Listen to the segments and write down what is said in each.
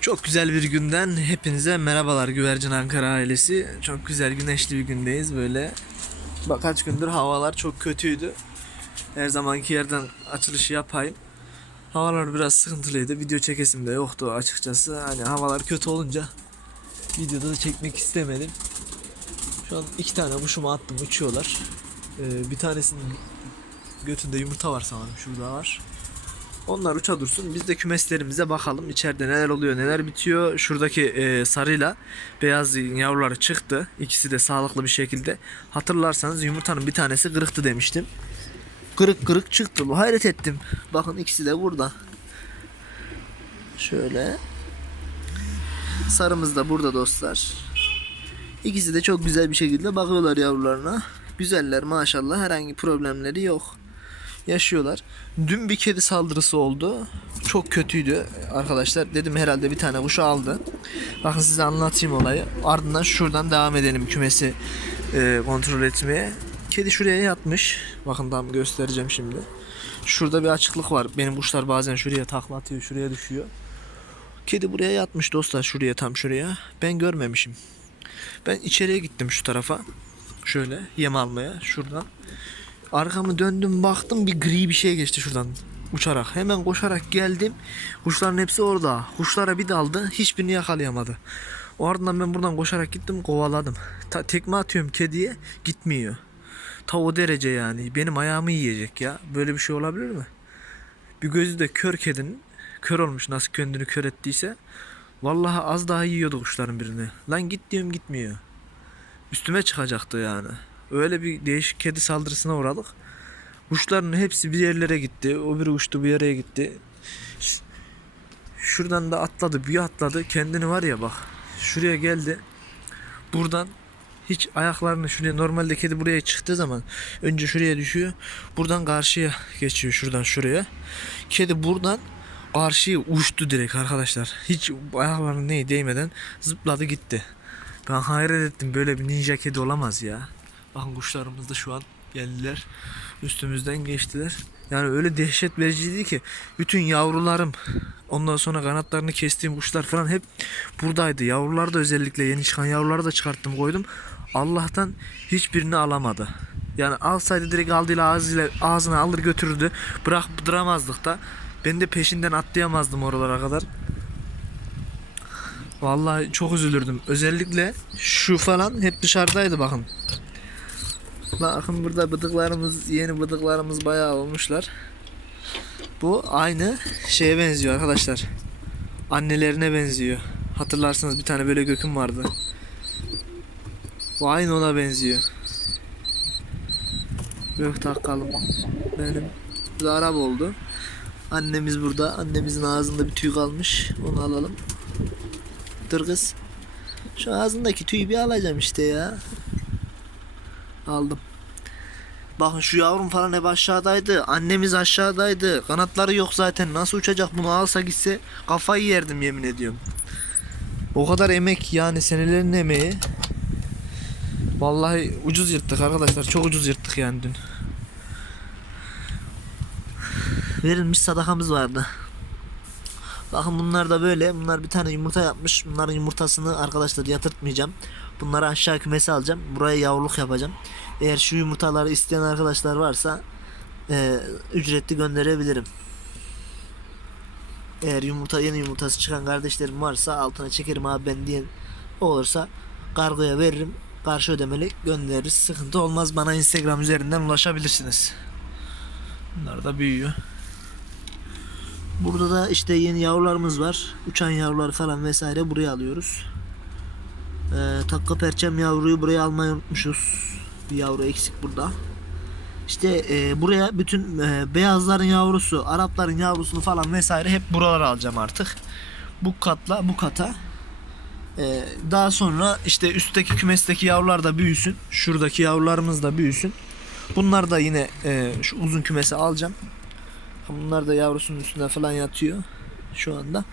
Çok güzel bir günden hepinize merhabalar Güvercin Ankara ailesi. Çok güzel güneşli bir gündeyiz böyle. Bak kaç gündür havalar çok kötüydü. Her zamanki yerden açılışı yapayım. Havalar biraz sıkıntılıydı. Video çekesim de yoktu açıkçası. Hani havalar kötü olunca videoda da çekmek istemedim. Şu an iki tane kuşumu attım uçuyorlar. Ee, bir tanesinin götünde yumurta var sanırım şurada var. Onlar uça dursun. Biz de kümeslerimize bakalım. İçeride neler oluyor, neler bitiyor. Şuradaki e, sarıyla beyaz yavruları çıktı. İkisi de sağlıklı bir şekilde. Hatırlarsanız yumurtanın bir tanesi kırıktı demiştim. Kırık kırık çıktı. Bu hayret ettim. Bakın ikisi de burada. Şöyle. Sarımız da burada dostlar. İkisi de çok güzel bir şekilde bakıyorlar yavrularına. Güzeller maşallah. Herhangi problemleri yok yaşıyorlar. Dün bir kedi saldırısı oldu. Çok kötüydü arkadaşlar. Dedim herhalde bir tane kuşu aldı. Bakın size anlatayım olayı. Ardından şuradan devam edelim kümesi e, kontrol etmeye. Kedi şuraya yatmış. Bakın tam göstereceğim şimdi. Şurada bir açıklık var. Benim kuşlar bazen şuraya takla atıyor, şuraya düşüyor. Kedi buraya yatmış dostlar şuraya tam şuraya. Ben görmemişim. Ben içeriye gittim şu tarafa. Şöyle yem almaya şuradan. Arkamı döndüm baktım bir gri bir şey geçti şuradan uçarak. Hemen koşarak geldim. Kuşların hepsi orada. Kuşlara bir daldı. Hiçbirini yakalayamadı. O ardından ben buradan koşarak gittim kovaladım. Ta, tekme atıyorum kediye gitmiyor. Ta o derece yani. Benim ayağımı yiyecek ya. Böyle bir şey olabilir mi? Bir gözü de kör kedinin. Kör olmuş nasıl kendini kör ettiyse. Vallahi az daha yiyordu kuşların birini. Lan git diyorum gitmiyor. Üstüme çıkacaktı yani. Öyle bir değişik kedi saldırısına uğradık. Kuşların hepsi bir yerlere gitti. O biri uçtu bir yere gitti. Şuradan da atladı. Bir atladı. Kendini var ya bak. Şuraya geldi. Buradan hiç ayaklarını şuraya normalde kedi buraya çıktığı zaman önce şuraya düşüyor. Buradan karşıya geçiyor şuradan şuraya. Kedi buradan karşıya uçtu direkt arkadaşlar. Hiç ayaklarına neyi değmeden zıpladı gitti. Ben hayret ettim böyle bir ninja kedi olamaz ya. Bakın kuşlarımız da şu an geldiler. Üstümüzden geçtiler. Yani öyle dehşet vericiydi ki bütün yavrularım ondan sonra kanatlarını kestiğim kuşlar falan hep buradaydı. Yavrular da özellikle yeni çıkan yavruları da çıkarttım koydum. Allah'tan hiçbirini alamadı. Yani alsaydı direkt aldığıyla ağzıyla ağzına alır götürürdü. Bıraktıramazdık da. Ben de peşinden atlayamazdım oralara kadar. Vallahi çok üzülürdüm. Özellikle şu falan hep dışarıdaydı bakın. Bakın burada bıdıklarımız, yeni bıdıklarımız bayağı olmuşlar. Bu aynı şeye benziyor arkadaşlar. Annelerine benziyor. Hatırlarsınız bir tane böyle göküm vardı. Bu aynı ona benziyor. Gök takalım. Benim bu da Arap oldu. Annemiz burada. Annemizin ağzında bir tüy kalmış. Onu alalım. Dur kız. Şu ağzındaki tüyü bir alacağım işte ya. Aldım. Bakın şu yavrum falan hep aşağıdaydı. Annemiz aşağıdaydı. Kanatları yok zaten. Nasıl uçacak bunu alsa gitse kafayı yerdim yemin ediyorum. O kadar emek yani senelerin emeği. Vallahi ucuz yırttık arkadaşlar. Çok ucuz yırttık yani dün. Verilmiş sadakamız vardı. Bakın bunlar da böyle. Bunlar bir tane yumurta yapmış. Bunların yumurtasını arkadaşlar yatırtmayacağım. Bunları aşağı kümese alacağım. Buraya yavruluk yapacağım. Eğer şu yumurtaları isteyen arkadaşlar varsa e, ücretli gönderebilirim. Eğer yumurta yeni yumurtası çıkan kardeşlerim varsa altına çekerim abi ben diyen olursa kargoya veririm. Karşı ödemeli göndeririz. Sıkıntı olmaz. Bana Instagram üzerinden ulaşabilirsiniz. Bunlar da büyüyor. Burada da işte yeni yavrularımız var. Uçan yavrular falan vesaire buraya alıyoruz. Takka perçem yavruyu buraya almayı unutmuşuz. Bir yavru eksik burada. İşte e, buraya bütün e, beyazların yavrusu, Arapların yavrusunu falan vesaire hep buralara alacağım artık. Bu katla bu kata. Ee, daha sonra işte üstteki kümesteki yavrular da büyüsün. Şuradaki yavrularımız da büyüsün. Bunlar da yine e, şu uzun kümese alacağım. Bunlar da yavrusunun üstünde falan yatıyor şu anda.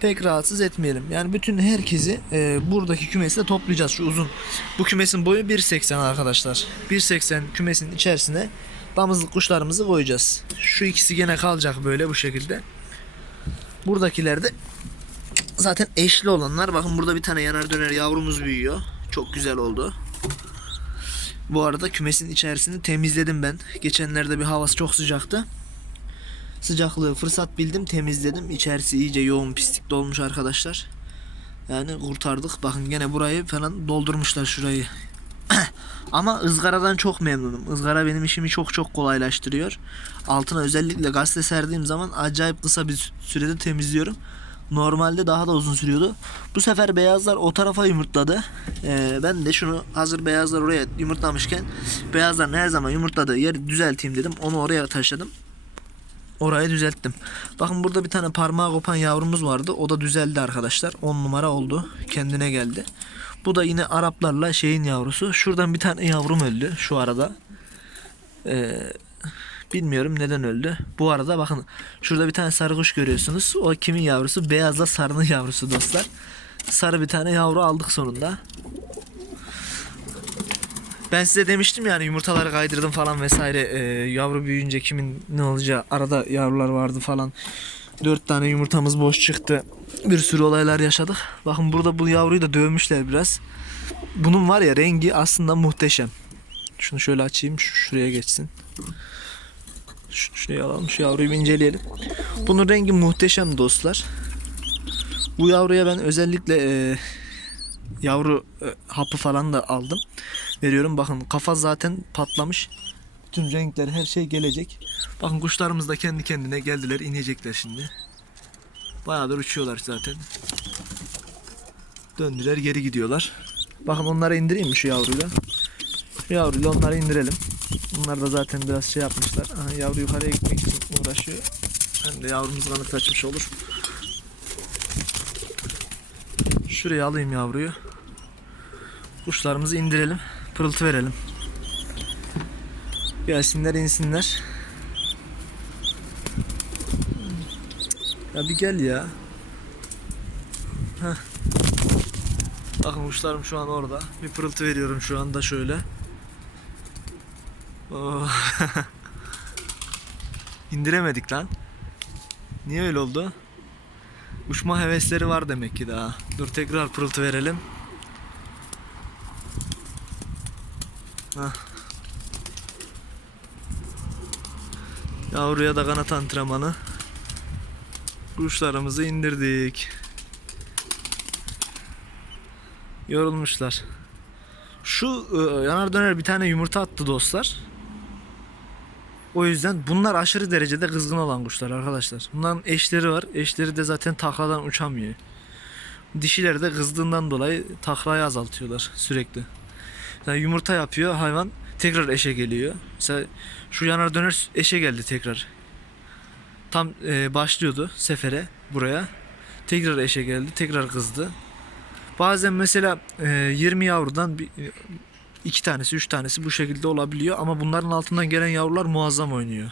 Pek rahatsız etmeyelim. Yani bütün herkesi e, buradaki kümesle toplayacağız şu uzun. Bu kümesin boyu 1.80 arkadaşlar. 1.80 kümesin içerisine damızlık kuşlarımızı koyacağız. Şu ikisi gene kalacak böyle bu şekilde. Buradakiler de zaten eşli olanlar. Bakın burada bir tane yanar döner yavrumuz büyüyor. Çok güzel oldu. Bu arada kümesin içerisini temizledim ben. Geçenlerde bir havası çok sıcaktı. Sıcaklığı fırsat bildim temizledim. İçerisi iyice yoğun pislik dolmuş arkadaşlar. Yani kurtardık. Bakın gene burayı falan doldurmuşlar şurayı. Ama ızgaradan çok memnunum. Izgara benim işimi çok çok kolaylaştırıyor. Altına özellikle gazete serdiğim zaman acayip kısa bir sürede temizliyorum. Normalde daha da uzun sürüyordu. Bu sefer beyazlar o tarafa yumurtladı. Ee, ben de şunu hazır beyazlar oraya yumurtlamışken beyazların her zaman yumurtladığı yeri düzelteyim dedim. Onu oraya taşıdım. Orayı düzelttim. Bakın burada bir tane parmağı kopan yavrumuz vardı. O da düzeldi arkadaşlar. 10 numara oldu. Kendine geldi. Bu da yine Araplarla şeyin yavrusu. Şuradan bir tane yavrum öldü şu arada. Ee, bilmiyorum neden öldü. Bu arada bakın şurada bir tane sarı kuş görüyorsunuz. O kimin yavrusu? Beyazla sarının yavrusu dostlar. Sarı bir tane yavru aldık sonunda. Ben size demiştim yani yumurtaları kaydırdım falan vesaire. Ee, yavru büyüyünce kimin ne olacağı arada yavrular vardı falan. Dört tane yumurtamız boş çıktı. Bir sürü olaylar yaşadık. Bakın burada bu yavruyu da dövmüşler biraz. Bunun var ya rengi aslında muhteşem. Şunu şöyle açayım. Şu, şuraya geçsin. Şu, şuraya alalım. Şu yavruyu bir inceleyelim. Bunun rengi muhteşem dostlar. Bu yavruya ben özellikle e, yavru e, hapı falan da aldım. Veriyorum. Bakın kafa zaten patlamış. Tüm renkler her şey gelecek. Bakın kuşlarımız da kendi kendine geldiler. inecekler şimdi. Bayağıdır uçuyorlar zaten. Döndüler geri gidiyorlar. Bakın onları indireyim mi şu yavruyla? Şu yavruyla onları indirelim. Bunlar da zaten biraz şey yapmışlar. Aha, yavru yukarıya gitmek için uğraşıyor. Hem de yavrumuz kanat açmış olur. Şuraya alayım yavruyu. Kuşlarımızı indirelim. Pırıltı verelim. Gelsinler insinler. Ya bir gel ya. Heh. Bakın kuşlarım şu an orada. Bir pırıltı veriyorum şu anda şöyle. Oh. İndiremedik lan. Niye öyle oldu? Uçma hevesleri var demek ki daha. Dur tekrar pırıltı verelim. Hah. Yavruya da kanat antrenmanı. Kuşlarımızı indirdik. Yorulmuşlar. Şu e, yanar döner bir tane yumurta attı dostlar. O yüzden bunlar aşırı derecede kızgın olan kuşlar arkadaşlar. Bunların eşleri var. Eşleri de zaten takladan uçamıyor. Dişileri de kızdığından dolayı taklayı azaltıyorlar sürekli. Yani yumurta yapıyor hayvan tekrar eşe geliyor. Mesela şu yanar döner eşe geldi tekrar. Tam e, başlıyordu sefere buraya. Tekrar eşe geldi. Tekrar kızdı. Bazen mesela e, 20 yavrudan bir, e, iki tanesi, üç tanesi bu şekilde olabiliyor ama bunların altından gelen yavrular muazzam oynuyor.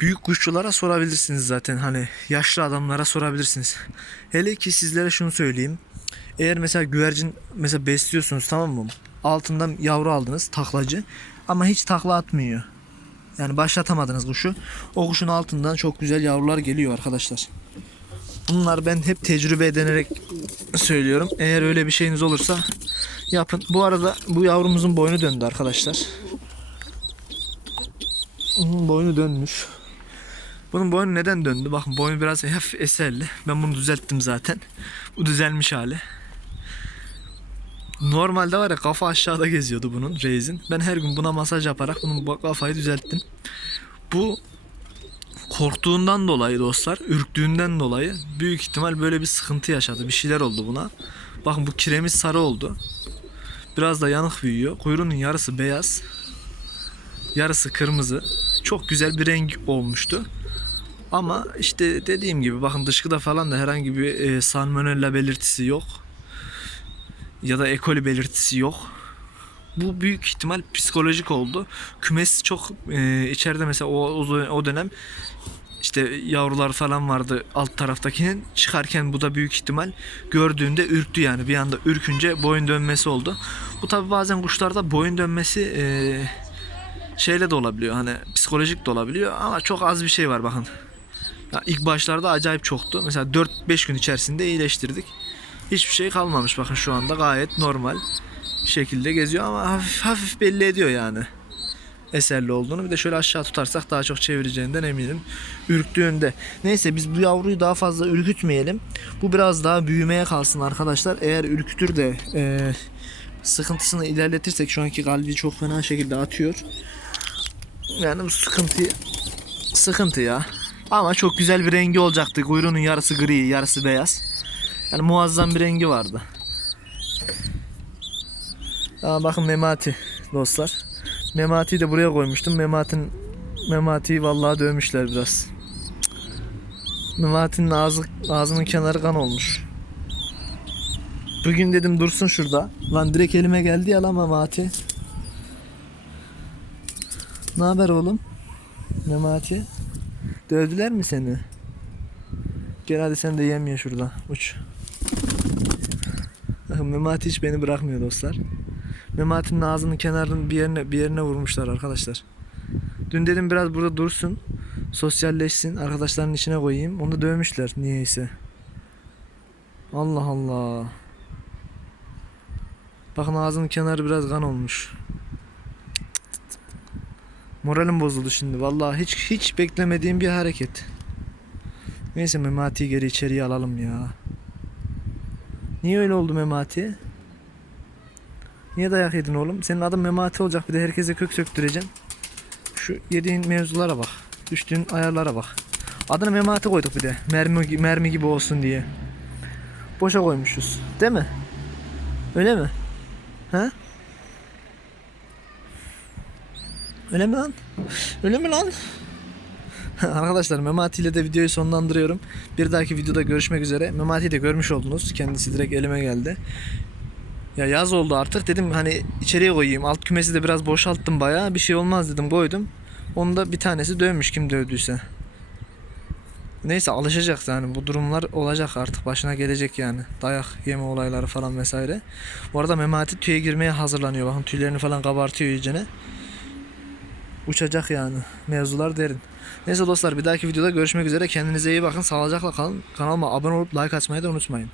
Büyük kuşçulara sorabilirsiniz zaten hani yaşlı adamlara sorabilirsiniz. Hele ki sizlere şunu söyleyeyim. Eğer mesela güvercin mesela besliyorsunuz tamam mı? Altından yavru aldınız taklacı ama hiç takla atmıyor. Yani başlatamadınız kuşu. O kuşun altından çok güzel yavrular geliyor arkadaşlar. Bunlar ben hep tecrübe edinerek söylüyorum. Eğer öyle bir şeyiniz olursa yapın. Bu arada bu yavrumuzun boynu döndü arkadaşlar. Bunun boynu dönmüş. Bunun boynu neden döndü? Bakın boynu biraz hafif eserli. Ben bunu düzelttim zaten. Bu düzelmiş hali. Normalde var ya kafa aşağıda geziyordu bunun reizin. Ben her gün buna masaj yaparak bunun bu kafayı düzelttim. Bu korktuğundan dolayı dostlar, ürktüğünden dolayı büyük ihtimal böyle bir sıkıntı yaşadı. Bir şeyler oldu buna. Bakın bu kiremiz sarı oldu. Biraz da yanık büyüyor. Kuyruğunun yarısı beyaz. Yarısı kırmızı. Çok güzel bir renk olmuştu. Ama işte dediğim gibi bakın dışkıda falan da herhangi bir e, salmonella belirtisi yok. Ya da E. coli belirtisi yok. Bu büyük ihtimal psikolojik oldu. Kümes çok e, içeride mesela o, o dönem işte yavrular falan vardı alt taraftakinin çıkarken bu da büyük ihtimal gördüğünde ürktü yani bir anda ürkünce boyun dönmesi oldu. Bu tabi bazen kuşlarda boyun dönmesi e, şeyle de olabiliyor hani psikolojik de olabiliyor ama çok az bir şey var bakın. Ya ilk başlarda acayip çoktu. Mesela 4-5 gün içerisinde iyileştirdik. Hiçbir şey kalmamış bakın şu anda gayet normal şekilde geziyor ama hafif hafif belli ediyor yani eserli olduğunu. Bir de şöyle aşağı tutarsak daha çok çevireceğinden eminim. Ürktüğünde. Neyse biz bu yavruyu daha fazla ürkütmeyelim. Bu biraz daha büyümeye kalsın arkadaşlar. Eğer ürkütür de e, sıkıntısını ilerletirsek şu anki kalbi çok fena şekilde atıyor. Yani bu sıkıntı sıkıntı ya. Ama çok güzel bir rengi olacaktı. Kuyruğunun yarısı gri, yarısı beyaz. Yani muazzam bir rengi vardı. Aa, bakın Memati dostlar. Memati'yi de buraya koymuştum. Mematin Memati'yi vallahi dövmüşler biraz. Memati'nin ağzı, ağzının kenarı kan olmuş. Bugün dedim dursun şurada. Lan direkt elime geldi ya lan Memati. Ne haber oğlum? Memati. Dövdüler mi seni? Gel hadi sen de yemiyor şurada. Uç. Bakın Memati hiç beni bırakmıyor dostlar. Memati'nin ağzının kenarının bir yerine bir yerine vurmuşlar arkadaşlar. Dün dedim biraz burada dursun. Sosyalleşsin. Arkadaşların içine koyayım. Onu da dövmüşler niyeyse. Allah Allah. Bakın ağzının kenarı biraz kan olmuş. Moralim bozuldu şimdi. Vallahi hiç hiç beklemediğim bir hareket. Neyse Memati'yi geri içeriye alalım ya. Niye öyle oldu Memati? Niye dayak yedin oğlum? Senin adın Memati olacak bir de herkese kök söktüreceksin. Şu yediğin mevzulara bak. Düştüğün ayarlara bak. Adını Memati koyduk bir de. Mermi, mermi gibi olsun diye. Boşa koymuşuz. Değil mi? Öyle mi? Ha? Öyle mi lan? Öyle mi lan? Arkadaşlar Memati ile de videoyu sonlandırıyorum. Bir dahaki videoda görüşmek üzere. Memati'yi de görmüş oldunuz. Kendisi direkt elime geldi. Ya yaz oldu artık dedim hani içeriye koyayım. Alt kümesi de biraz boşalttım bayağı. Bir şey olmaz dedim koydum. Onu da bir tanesi dövmüş kim dövdüyse. Neyse alışacak yani bu durumlar olacak artık başına gelecek yani. Dayak yeme olayları falan vesaire. Bu arada Memati tüye girmeye hazırlanıyor. Bakın tüylerini falan kabartıyor iyicene. Uçacak yani. Mevzular derin. Neyse dostlar bir dahaki videoda görüşmek üzere. Kendinize iyi bakın. Sağlıcakla kalın. Kanalıma abone olup like açmayı da unutmayın.